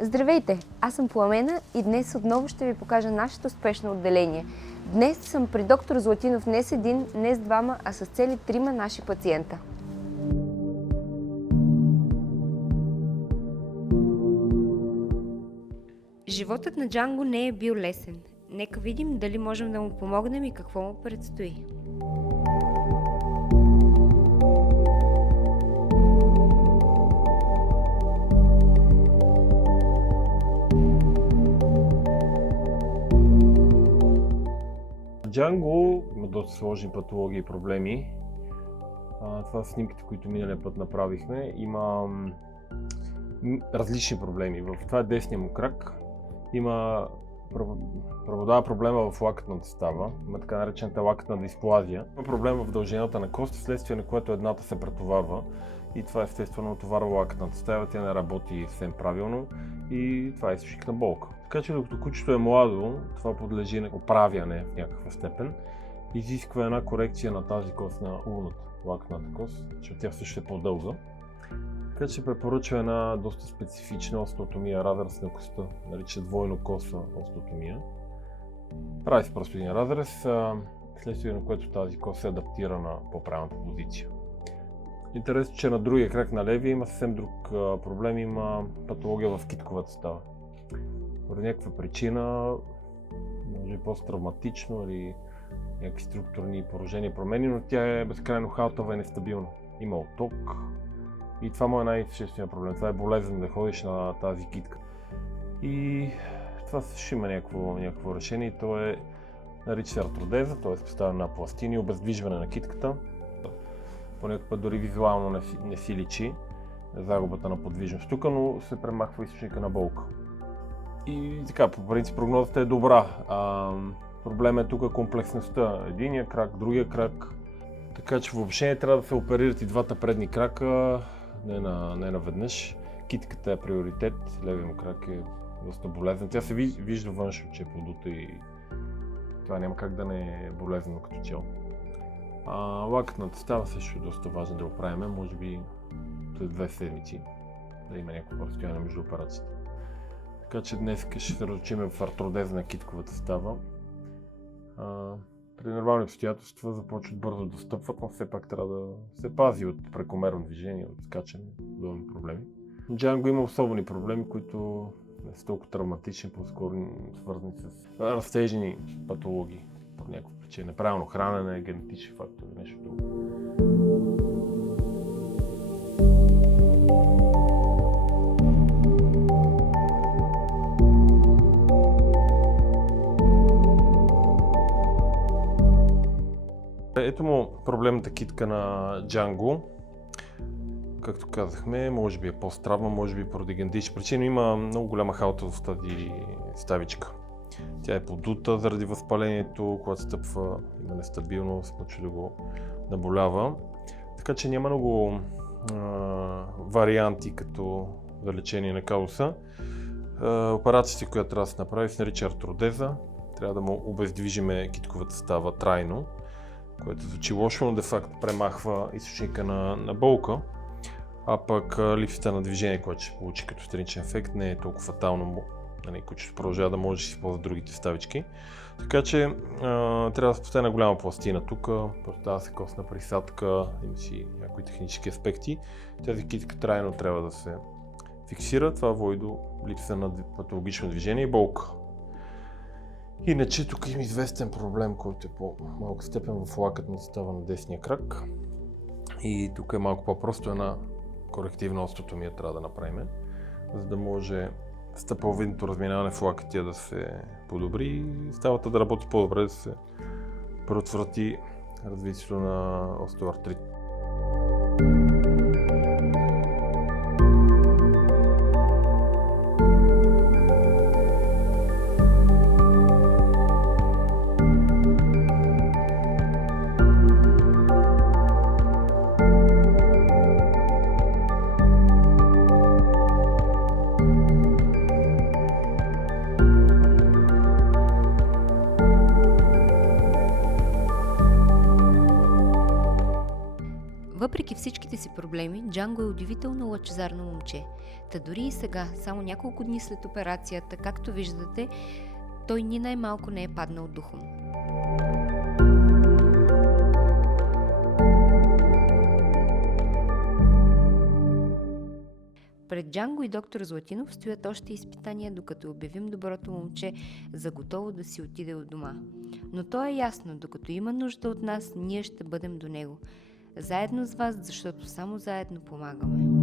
Здравейте, аз съм Пламена и днес отново ще ви покажа нашето спешно отделение. Днес съм при доктор Златинов не с един, не с двама, а с цели 3 наши пациента. Животът на Джанго не е бил лесен. Нека видим дали можем да му помогнем и какво му предстои. Джанго има доста сложни патологии и проблеми. Това са снимките, които миналия път направихме. Има различни проблеми. Това е десния му крак. Преобладава проблема в лакътната става. Има така наречената лакътна дисплазия. Има проблем в дължината на коста, вследствие на което едната се претоварва. И това естествено отоварва лакътната става, тя не работи съвсем правилно и това е източник на болка. Така че докато кучето е младо, това подлежи на оправяне в някаква степен. Изисква една корекция на тази кост, на улната лакътната кост, защото тя също е по-дълга. Така че препоръчва една доста специфична остеотомия, разрез на костта, нарича двойно коса остеотомия. Прави се просто един разрез, вследствие на което тази кост се адаптира на по-правилната позиция. Интересно, че на другия крак на левия има съвсем друг проблем, има патология в китковата става. Поради някаква причина, може би пост-травматично или някакви структурни поражения промени, но тя е безкрайно халтава и нестабилна. Има отток и това му е най-същественият проблем. Това е болезнено да ходиш на тази китка. И това също има някакво решение и то е нарича се артродеза, т.е. поставяне на пластини и обездвижване на китката. Понякога дори визуално не си личи загубата на подвижност тук, но се премахва източника на болка. И така, по принцип прогнозата е добра. Проблемът е тук комплексността. Единия крак, другия крак. Така че въобще не трябва да се оперират и двата предни крака, не наведнъж. Китката е приоритет, левия му крак е доста болезнен. Тя се вижда външно, че е подута и това няма как да не е болезнено като цяло. Лакътната става също е доста важно да оправим, може би след 2 седмици, да има някакво разстояние между операциите. Така че днес ще се разучим в артродеза на китковата става. При нормални обстоятелства започват бързо да стъпват, но все пак трябва да се пази от прекомерно движение, от скачане, подобни проблеми. Джанго има особени проблеми, които не са толкова травматични, по-скоро свързани с разтежени патологии. По някаква причина, неправилно хранене, генетични фактори, нещо друго. Ето му проблемната китка на Джанго. Както казахме, може би е пост-травма, може би поради генетични причини, има много голяма халта в тази ставичка. Тя е подута заради възпалението, когато стъпва, има нестабилност, почва да го наболява. Така че няма много варианти като за лечение на казуса. Операцията, която трябва да се направи, се нарича артродеза. Трябва да му обездвижиме китковата става трайно, което звучи лошо, но де-факто премахва източника на болка. А пък липсата на движение, което ще получи като страничен ефект, не е толкова фатално. Кучето продължава да може да си използва другите ставички. Така че трябва да се поставя голяма пластина тук, поставя се костна присадка, има си някои технически аспекти. Тази китка трайно трябва да се фиксира, това води до липса на патологично движение и болка. Иначе тук има известен проблем, който е по малка степен в лакътната става на десния крак. И тук е малко по-просто една корективна остеотомия трябва да направим, за да може стъпаловидното разминаване в лакътя да се подобри и ставата да работи по-добре, да се предотврати развитието на остеоартрит. Въпреки всичките си проблеми, Джанго е удивително лъчезарно момче. Та дори и сега, само няколко дни след операцията, както виждате, той ни най-малко не е паднал духом. Пред Джанго и доктор Златинов стоят още изпитания, докато обявим доброто момче за готово да си отиде от дома. Но то е ясно, докато има нужда от нас, ние ще бъдем до него. Заедно с вас, защото само заедно помагаме.